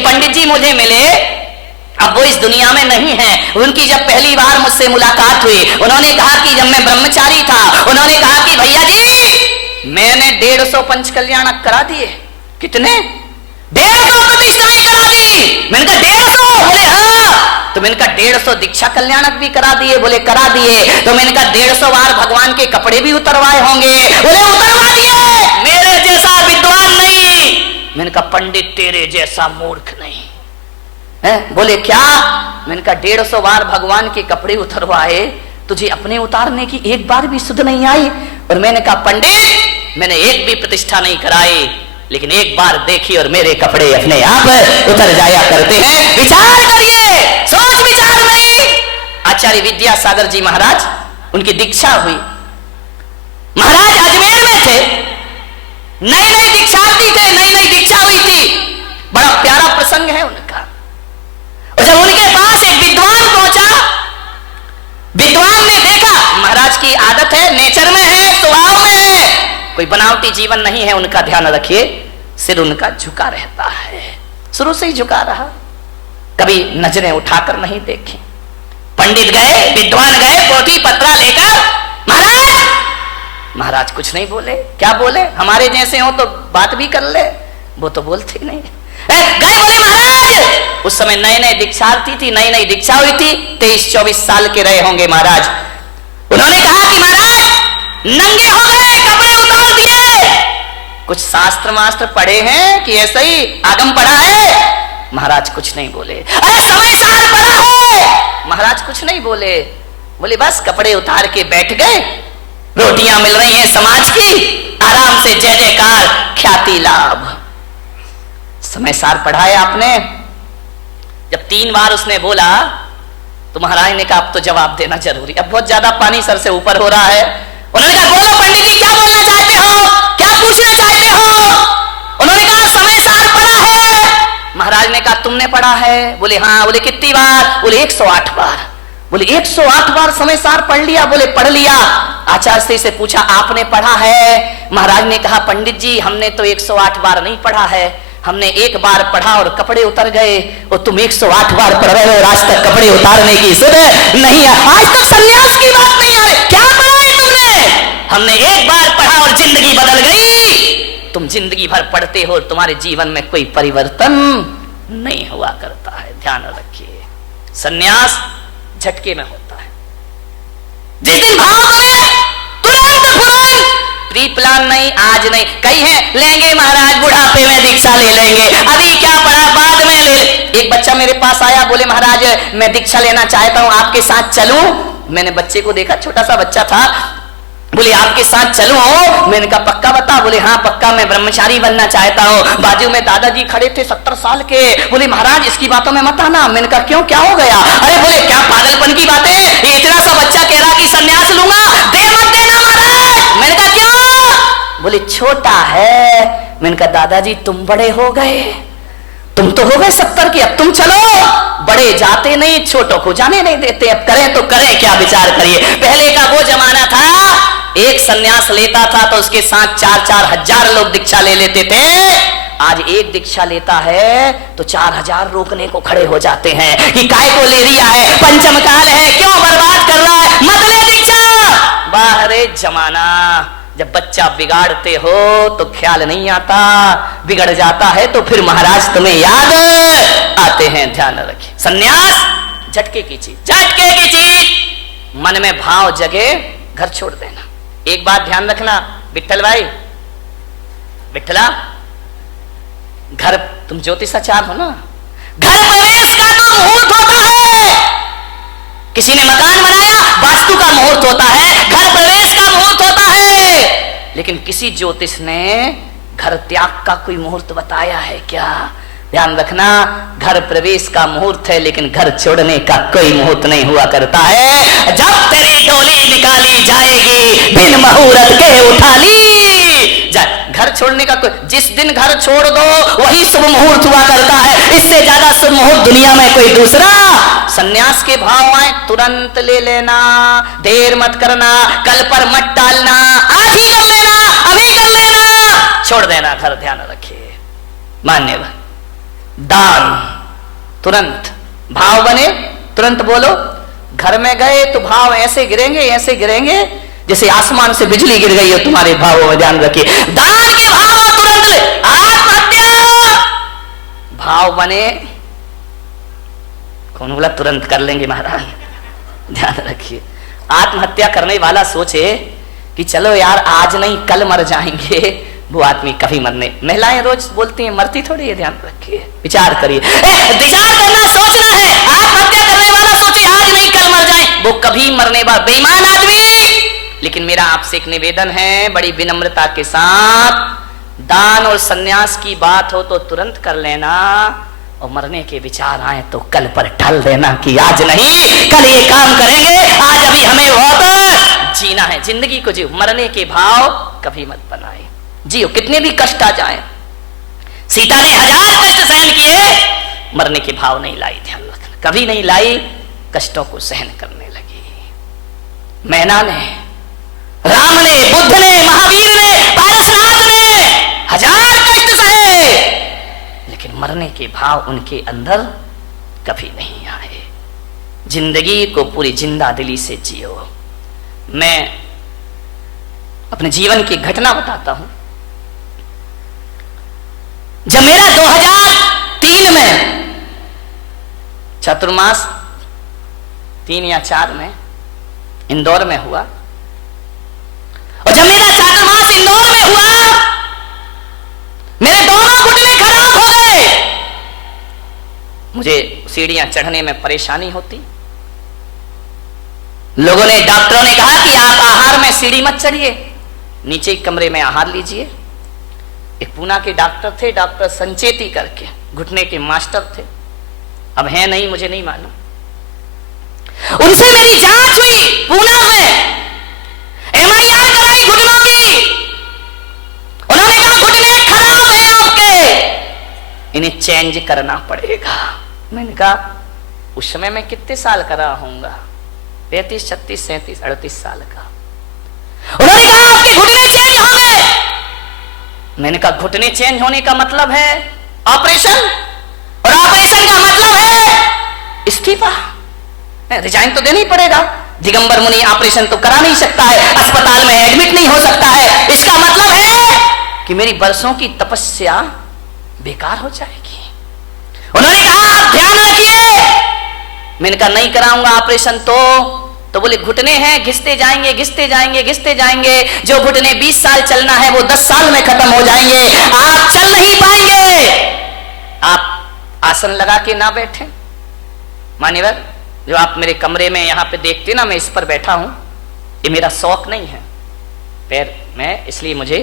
एक पंडित जी मुझे मिले, अब वो इस दुनिया में नहीं है। उनकी जब पहली बार मुझसे मुलाकात हुई, उन्होंने कहा कि जब मैं ब्रह्मचारी था, उन्होंने कहा कि भैया जी मैंने 150 पंच कल्याणक करा दिए। कितने? 150 प्रतिष्ठाएं करा दी। मैंने कहा 150? बोले हाँ। तो मैंने कहा 150 दीक्षा कल्याणक भी करा दिए? बोले करा दिए। तो मैंने कहा 150 बार भगवान के कपड़े भी उतरवाए होंगे? बोले उतरवा दिए। मेरे जैसा विद्वान नहीं। मैंने कहा पंडित तेरे जैसा मूर्ख नहीं है। बोले क्या? मैंने कहा 150 बार भगवान के कपड़े उतरवाए, तुझे अपने उतारने की एक बार भी सुध नहीं आई? और मैंने कहा पंडित मैंने एक भी प्रतिष्ठा नहीं कराई, लेकिन एक बार देखी और मेरे कपड़े अपने आप उतर जाया करते हैं। विचार करिए, सोच विचार नहीं। आचार्य विद्यासागर जी महाराज, उनकी दीक्षा हुई। महाराज अजमेर में थे, नई नई दीक्षार्थी थे, नई नई दीक्षा हुई थी। बड़ा प्यारा प्रसंग है उनका। और जब उनके पास एक विद्वान पहुंचा, विद्वान ने देखा महाराज की आदत है, नेचर में है, स्वभाव में है, कोई बनावटी जीवन नहीं है उनका, ध्यान रखिए। सिर उनका झुका रहता है, शुरू से ही झुका रहा, कभी नजरें उठाकर नहीं देखी। पंडित गए, विद्वान गए, पोथी पत्रा लेकर, महाराज। महाराज कुछ नहीं बोले। क्या बोले? हमारे जैसे हो तो बात भी कर ले, वो तो बोलते नहीं। गए, बोले महाराज, उस समय नए नए दीक्षार्थी थी, नई नई दीक्षा हुई थी, 23-24 साल के रहे होंगे महाराज। उन्होंने कहा कि महाराज नंगे हो गए, कपड़े उतार दिए, कुछ शास्त्र मास्त्र पढ़े हैं कि ऐसे ही आगम पढ़ा है? महाराज कुछ नहीं बोले। अरे समय सार पढ़ा है? महाराज कुछ नहीं बोले। बोले बस कपड़े उतार के बैठ गए, रोटियां मिल रही हैं समाज की, आराम से जय जयकार, ख्याति लाभ। समय सार पढ़ाया आपने? जब 3 बार उसने बोला तो महाराज ने कहा अब तो जवाब देना जरूरी, अब बहुत ज्यादा पानी सर से ऊपर हो रहा है। उन्होंने कहा बोलो पंडित जी, क्या बोलना चाहते हो, क्या पूछना चाहते हो? उन्होंने कहा समय सार पढ़ा है। महाराज ने कहा तुमने पढ़ा है? बोले हाँ। बोले कितनी बार? बोले 108 बार। बोले 108 बार समय सार पढ़ लिया? बोले पढ़ लिया। आचार्य से पूछा आपने पढ़ा है? महाराज ने कहा पंडित जी हमने तो 108 बार नहीं पढ़ा है, हमने एक बार पढ़ा और कपड़े उतर गए, और तुम 108 बार पढ़ रहे हो, आज तक कपड़े उतारने की सुध नहीं है, आज तक संन्यास की बात नहीं आ रही। क्या पढ़ा है तुमने? हमने एक बार पढ़ा और जिंदगी बदल गई। तुम जिंदगी भर पढ़ते हो, तुम्हारे जीवन में कोई परिवर्तन नहीं हुआ करता है। ध्यान रखिए, संन्यास झटके में होता है। जिस दिन भाव बने तुरंत फुरंत, प्री प्लान नहीं, आज नहीं। कई हैं लेंगे महाराज बुढ़ापे में दीक्षा ले लेंगे, अभी क्या पढ़ा बाद में ले। एक बच्चा मेरे पास आया, बोले महाराज मैं दीक्षा लेना चाहता हूं, आपके साथ चलूं? मैंने बच्चे को देखा, छोटा सा बच्चा था। बोले आपके साथ चलूं? मैंने कहा पक्का बता? बोले हाँ पक्का, मैं ब्रह्मचारी बनना चाहता हूँ। बाजू में दादाजी खड़े थे 70 साल के। बोले महाराज इसकी बातों में मत आना। मैंने कहा क्यों, क्या हो गया? अरे बोले क्या पागलपन की बात है, ये इतना सा बच्चा कह रहा कि संन्यास लूंगा, दे मत देना महाराज। मैंने कहा क्यों? बोले छोटा है। मैंने कहा दादाजी तुम बड़े हो गए, तुम तो हो गए 70 के, अब तुम चलो। बड़े जाते नहीं, छोटों को जाने नहीं देते। अब करें तो करें क्या, विचार करिए। पहले का वो जमाना था, एक सन्यास लेता था तो उसके साथ 4-4 हजार लोग दीक्षा ले लेते थे। आज एक दीक्षा लेता है तो 4000 रोकने को खड़े हो जाते हैं कि काय को ले लिया है, पंचम काल है, क्यों बर्बाद कर रहा है, मत ले दीक्षा। बाहरे जमाना, जब बच्चा बिगाड़ते हो तो ख्याल नहीं आता, बिगड़ जाता है तो फिर महाराज तुम्हें याद आते हैं। ध्यान रखिए, सन्यास झटके की चीज, झटके की चीज। मन में भाव जगे, घर छोड़ देना। एक बात ध्यान रखना विठल भाई, विठला, घर तुम ज्योतिषाचार हो ना, घर प्रवेश का तो मुहूर्त होता है। किसी ने मकान बनाया, वास्तु का मुहूर्त होता है, घर प्रवेश का मुहूर्त होता है। लेकिन किसी ज्योतिष ने घर त्याग का कोई मुहूर्त बताया है क्या? ध्यान रखना, घर प्रवेश का मुहूर्त है, लेकिन घर छोड़ने का कोई मुहूर्त नहीं हुआ करता है। जब तेरी डोली निकाली जाएगी, बिन मुहूर्त के उठा ली जाए। घर छोड़ने का कोई, जिस दिन घर छोड़ दो वही शुभ मुहूर्त हुआ करता है। इससे ज्यादा शुभ मुहूर्त दुनिया में कोई दूसरा। सन्यास के भाव आए तुरंत ले लेना, देर मत करना, कल पर मत टालना, आज ही कर लेना, अभी कर लेना, छोड़ देना घर। ध्यान रखिए मान्यवर, दान, तुरंत भाव बने, तुरंत बोलो। घर में गए तो भाव ऐसे गिरेंगे, ऐसे गिरेंगे जैसे आसमान से बिजली गिर गई हो तुम्हारे भावों में, ध्यान रखिए। दान के भाव तुरंत ले। आत्महत्या भाव बने, कौन बोला तुरंत कर लेंगे महाराज, ध्यान रखिए। आत्महत्या करने वाला सोचे कि चलो यार आज नहीं कल मर जाएंगे, वो आदमी कभी मरने, महिलाएं रोज बोलती हैं मरती थोड़ी है, ध्यान रखिए, विचार करिए। विचार करना, सोचना है। आत्महत्या करने वाला सोचे आज नहीं कल मर जाए, वो कभी मरने वाला बेईमान आदमी। लेकिन मेरा आपसे एक निवेदन है, बड़ी विनम्रता के साथ, दान और सन्यास की बात हो तो तुरंत कर लेना, और मरने के विचार आए तो कल पर टल देना कि आज नहीं कल ये काम करेंगे, आज अभी हमें बहुत जीना है, जिंदगी को जियो। मरने के भाव कभी मत बनाए, जियो कितने भी कष्ट आ जाए। सीता ने 1000 कष्ट सहन किए, मरने के भाव नहीं लाई, ध्यान रखना, कभी नहीं लाई, कष्टों को सहन करने लगी। मैना ने, राम ने, बुद्ध ने, महावीर ने, पारसनाथ ने 1000 कष्ट सहे, लेकिन मरने के भाव उनके अंदर कभी नहीं आए। जिंदगी को पूरी जिंदा दिली से जियो। मैं अपने जीवन की घटना बताता हूं। जब मेरा 2003 में चतुर्मास 3 या 4 में इंदौर में हुआ, और जब मेरा चातुर्मास इंदौर में हुआ, मेरे दोनों घुटने खराब हो गए। मुझे सीढ़ियां चढ़ने में परेशानी होती। लोगों ने, डॉक्टरों ने कहा कि आप आहार में सीढ़ी मत चढ़िए, नीचे कमरे में आहार लीजिए। एक पूना के डॉक्टर थे, डॉक्टर संचेती करके, घुटने के मास्टर थे, अब है नहीं, मुझे नहीं मालूम। उनसे मेरी जांच हुई पूना में, MIR कराई घुटनों की। उन्होंने कहा घुटने खराब है आपके, इन्हें चेंज करना पड़ेगा। मैंने कहा उस समय मैं कितने साल का रहा होऊंगा, 35, 36, 37, 38 साल का। उन्होंने कहा आपके घुटने चेंज हो गए। मैंने कहा घुटने चेंज होने का मतलब है ऑपरेशन, और ऑपरेशन का मतलब है इस्तीफा, रिजाइन तो देना ही पड़ेगा। दिगंबर मुनि ऑपरेशन तो करा नहीं सकता है, अस्पताल में एडमिट नहीं हो सकता है, इसका मतलब है कि मेरी बरसों की तपस्या बेकार हो जाएगी। उन्होंने कहा आप ध्यान रखिए। मैंने कहा नहीं कराऊंगा ऑपरेशन तो बोले घुटने हैं, घिसते जाएंगे, घिसते जाएंगे, घिसते जाएंगे, जो घुटने 20 साल चलना है वो 10 साल में खत्म हो जाएंगे, आप चल नहीं पाएंगे। आप आसन लगा के ना बैठे। मान्यवर, जो आप मेरे कमरे में यहाँ पे देखते ना, मैं इस पर बैठा हूं, ये मेरा शौक नहीं है पैर में, इसलिए मुझे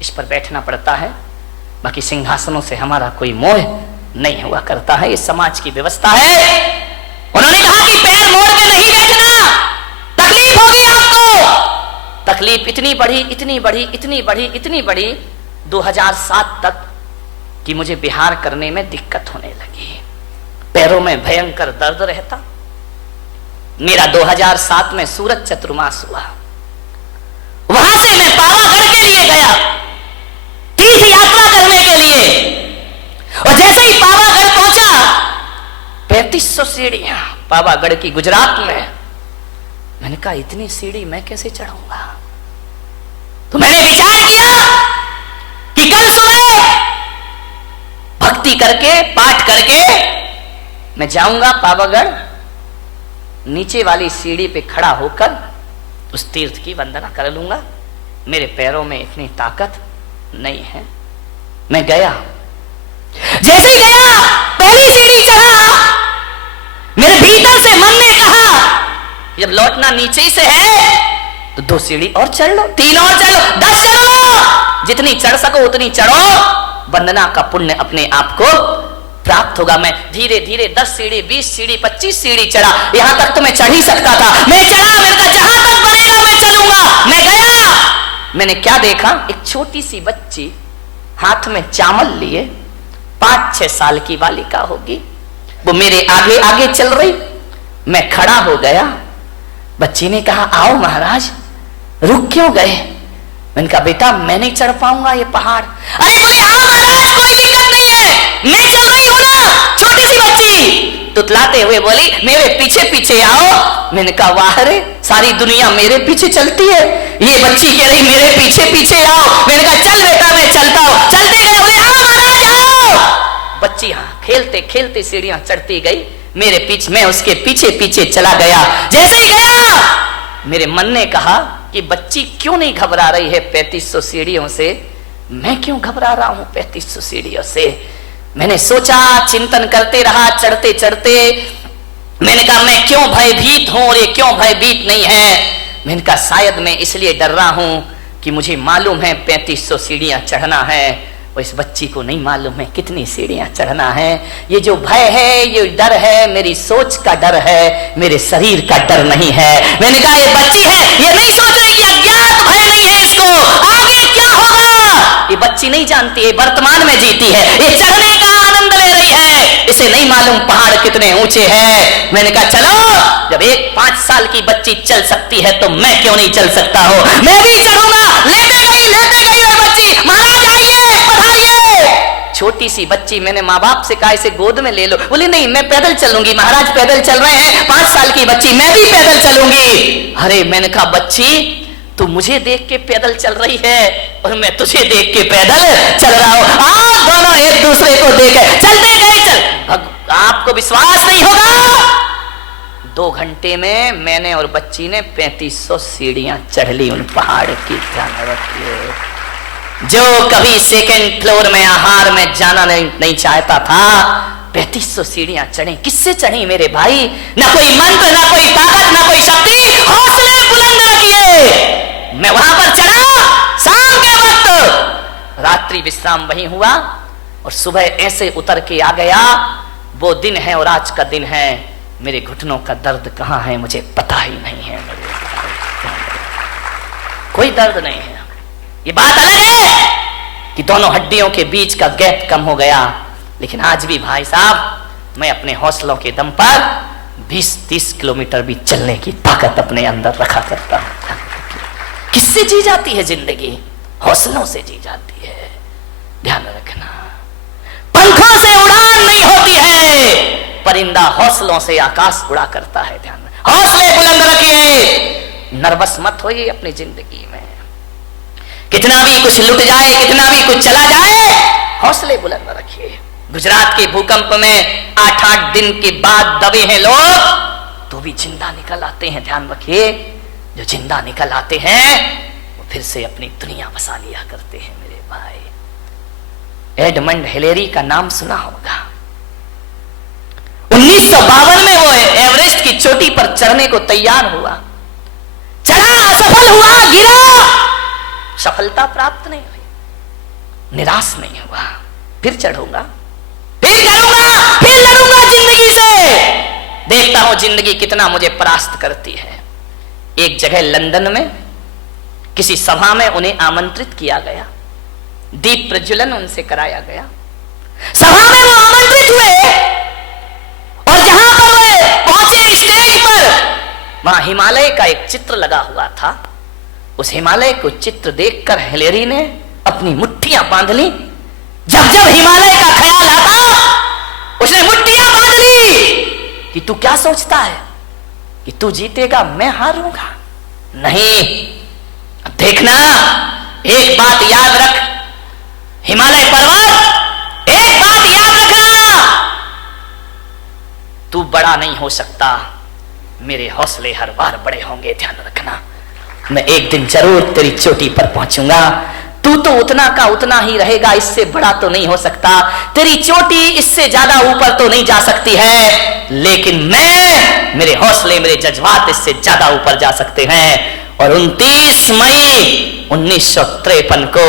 इस पर बैठना पड़ता है। बाकी सिंहासनों से हमारा कोई मोह नहीं हुआ करता है, ये समाज की व्यवस्था है। उन्होंने कहा कि पैर मोड़ के नहीं बैठना, तकलीफ होगी आपको। तकलीफ इतनी बढ़ी, इतनी बढ़ी, इतनी बढ़ी, इतनी बढ़ी 2007 तक कि मुझे बिहार करने में दिक्कत होने लगी, पैरों में भयंकर दर्द रहता। मेरा 2007 में सूरत चतुर्मास हुआ, वहां से मैं पावागढ़ के लिए गया, तीर्थ यात्रा करने के लिए। और जैसे ही पावागढ़ पहुंचा, 3500 सीढ़ियां पावागढ़ की, गुजरात में। मैंने कहा इतनी सीढ़ी मैं कैसे चढ़ूंगा। तो मैंने विचार किया कि कल सुबह भक्ति करके, पाठ करके मैं जाऊंगा पावागढ़, नीचे वाली सीढ़ी पे खड़ा होकर उस तीर्थ की वंदना कर लूंगा। मेरे पैरों में इतनी ताकत नहीं है। मैं गया, जैसे गया पहली सीढ़ी चढ़ा, मेरे भीतर से मन ने कहा जब लौटना नीचे ही से है तो 2 सीढ़ी और चढ़ लो, 3 और चढ़ लो, 10 चढ़ लो, जितनी चढ़ सको उतनी चढ़ो, वंदना का पुण्य अपने आप को प्राप्त होगा। मैं धीरे धीरे 10 सीढ़ी, 20 सीढ़ी, 25 सीढ़ी चढ़ा, यहां तक तो मैं चढ़ ही सकता था। मैं चढ़ा, मैंने कहा जहां तक बनेगा मैं चलूंगा। मैं गया, मैंने क्या देखा, एक छोटी सी बच्ची हाथ में चावल लिए, 5-6 साल की बालिका होगी, वो मेरे आगे आगे चल रही। मैं खड़ा हो गया। बच्ची ने कहा आओ महाराज, रुक क्यों गए। मैंने कहा बेटा मैं नहीं चढ़ पाऊंगा ये पहाड़। अरे बोले हाँ महाराज कोई दिक्कत नहीं है, मैं चल रही हूं ना। छोटी सी बच्ची तुतलाते हुए बोली मेरे पीछे पीछे आओ। मैंने कहा वाह रे, सारी दुनिया मेरे पीछे चलती है, ये बच्ची कह रही मेरे पीछे पीछे आओ। मैंने कहा चल बेटा मैं चलता हूं। चलते गए, बोले हाँ महाराज आओ। बच्ची हाँ खेलते खेलते सीढ़ियां चढ़ती गई मेरे पीछे, मैं उसके पीछे पीछे चला गया। जैसे ही गया मेरे मन ने कहा कि बच्ची क्यों नहीं घबरा रही है 3500 सीढ़ियों से, मैं क्यों घबरा रहा हूं 3500 सीढ़ियों से। मैंने सोचा, चिंतन करते रहा चढ़ते चढ़ते। मैंने कहा मैं क्यों भयभीत हूं और ये क्यों भयभीत नहीं है। मैंने कहा शायद मैं इसलिए डर रहा हूं कि मुझे मालूम है 3500 सीढ़ियां चढ़ना है, और इस बच्ची को नहीं मालूम है कितनी सीढ़ियां चढ़ना है। ये जो भय है, ये डर है, मेरी सोच का डर है, मेरे शरीर का डर नहीं है। मैंने कहा ये बच्ची है, ये नहीं सोच रही कि अज्ञात भय नहीं है इसको, आगे क्या होगा। ये बच्ची नहीं जानती है, वर्तमान में जीती है, ये चढ़ने का आनंद ले रही है, इसे नहीं मालूम पहाड़ कितने ऊंचे हैं। मैंने कहा चलो, जब एक 5 साल की बच्ची चल सकती है तो मैं क्यों नहीं चल सकता हूं, मैं भी चढ़ूंगा। लेते गई और बच्ची, महाराज आइए पधारिए। छोटी सी बच्ची, मैंने माँ बाप से कहा इसे गोद में ले लो, बोली नहीं मैं पैदल चलूंगी, महाराज पैदल चल रहे हैं। 5 साल की बच्ची, मैं भी पैदल चलूंगी। अरे मैंने कहा बच्ची तू मुझे देख के पैदल चल रही है और मैं तुझे देख के पैदल चल रहा हूं, आप दोनों एक दूसरे को देख चलते गए। चल, आपको विश्वास नहीं होगा, 2 घंटे में मैंने और बच्ची ने 3500 सीढ़ियां चढ़ ली उन पहाड़ की। ध्यान रखिए, जो कभी 2nd फ्लोर में आहार में जाना नहीं चाहता था, 3500 सीढ़ियां चढ़ी। किससे चढ़ी मेरे भाई? ना कोई मंत्र, ना कोई ताकत, ना कोई शक्ति, हौसले बुलंद रखिए। मैं वहां पर चढ़ा शाम के वक्त, रात्रि विश्राम वहीं हुआ और सुबह ऐसे उतर के आ गया। वो दिन है और आज का दिन है, मेरे घुटनों का दर्द कहां है मुझे पता ही नहीं है। मेरे कोई दर्द नहीं है। ये बात अलग है कि दोनों हड्डियों के बीच का गैप कम हो गया, लेकिन आज भी भाई साहब मैं अपने हौसलों के दम पर 20-30 किलोमीटर भी चलने की ताकत अपने अंदर रखा करता हूं। किससे जी जाती है जिंदगी? हौसलों से जी जाती है। ध्यान रखना, पंखों से उड़ान नहीं होती है, परिंदा हौसलों से आकाश उड़ा करता है। ध्यान, हौसले बुलंद रखिए, नर्वस मत होइए अपनी जिंदगी में। कितना भी कुछ लुट जाए, कितना भी कुछ चला जाए, हौसले बुलंद रखिए। गुजरात के भूकंप में 8-8 दिन के बाद दबे हैं लोग, तो भी जिंदा निकल आते हैं। ध्यान रखिए, जो जिंदा निकल आते हैं वो फिर से अपनी दुनिया बसा लिया करते हैं। मेरे भाई, एडमंड हिलेरी का नाम सुना होगा। 1952 में वो एवरेस्ट की चोटी पर चढ़ने को तैयार हुआ, चढ़ा, असफल हुआ, गिरा, सफलता प्राप्त नहीं हुई, निराश नहीं हुआ, फिर चढ़ूंगा, फिर करूंगा, फिर लड़ूंगा जिंदगी से, देखता हूं जिंदगी कितना मुझे परास्त करती है। एक जगह लंदन में किसी सभा में उन्हें आमंत्रित किया गया, दीप प्रज्वलन उनसे कराया गया। सभा में वो आमंत्रित हुए और जहां पर वे पहुंचे स्टेज पर, वहां हिमालय का एक चित्र लगा हुआ था। उस हिमालय को चित्र देखकर हिलेरी ने अपनी मुट्ठियां बांध ली। जब जब हिमालय का ख्याल आता उसने मुट्ठियां बांध ली कि तू क्या सोचता है कि तू जीतेगा, मैं हारूंगा? नहीं, देखना, एक बात याद रख हिमालय पर्वत, एक बात याद रखना, तू बड़ा नहीं हो सकता, मेरे हौसले हर बार बड़े होंगे। ध्यान रखना, मैं एक दिन जरूर तेरी चोटी पर पहुंचूंगा, तू तो उतना का उतना ही रहेगा, इससे बड़ा तो नहीं हो सकता, तेरी चोटी इससे ज्यादा ऊपर तो नहीं जा सकती है, लेकिन मैं, मेरे हौसले, मेरे जज्बात इससे ज्यादा ऊपर जा सकते हैं। और 29 मई 1953 को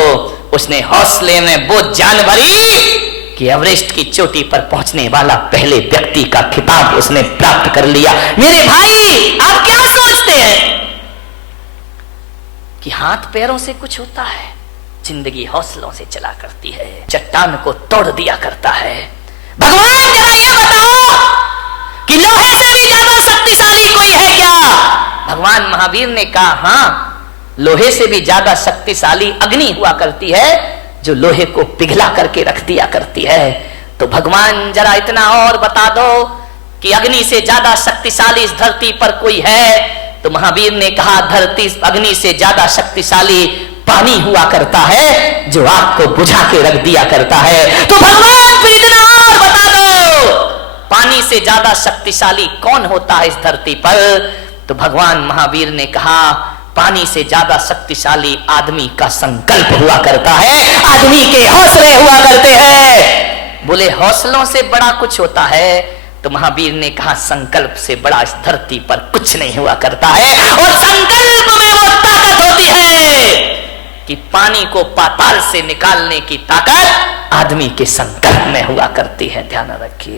उसने हौसले में वो जान भरी कि एवरेस्ट की चोटी पर पहुंचने वाला पहले व्यक्ति का खिताब उसने प्राप्त कर लिया। मेरे भाई, आप क्या सोचते हैं कि हाथ पैरों से कुछ होता है? जिंदगी हौसलों से चला करती है, चट्टान को तोड़ दिया करता है। भगवान जरा ये बताओ कि लोहे से भी ज्यादा शक्तिशाली कोई है क्या? भगवान महावीर ने कहा हां, लोहे से भी ज्यादा शक्तिशाली अग्नि हुआ करती है, जो लोहे को पिघला करके रख दिया करती है। तो भगवान जरा इतना और बता दो कि अग्नि से ज्यादा शक्तिशाली इस धरती पर कोई है? तो महावीर ने कहा धरती अग्नि से ज्यादा शक्तिशाली पानी हुआ करता है जो आग को बुझा के रख दिया करता है। तो भगवान फिर इतना और बता दो पानी से ज्यादा शक्तिशाली कौन होता है इस धरती पर? तो भगवान महावीर ने कहा पानी से ज्यादा शक्तिशाली आदमी का संकल्प हुआ करता है, आदमी के हौसले हुआ करते हैं। बोले हौसलों से बड़ा कुछ होता है? तो महावीर ने कहा संकल्प से बड़ा इस धरती पर कुछ नहीं हुआ करता है। और संकल्प में वो ताकत होती है कि पानी को पाताल से निकालने की ताकत आदमी के संकल्प में हुआ करती है। ध्यान रखिए।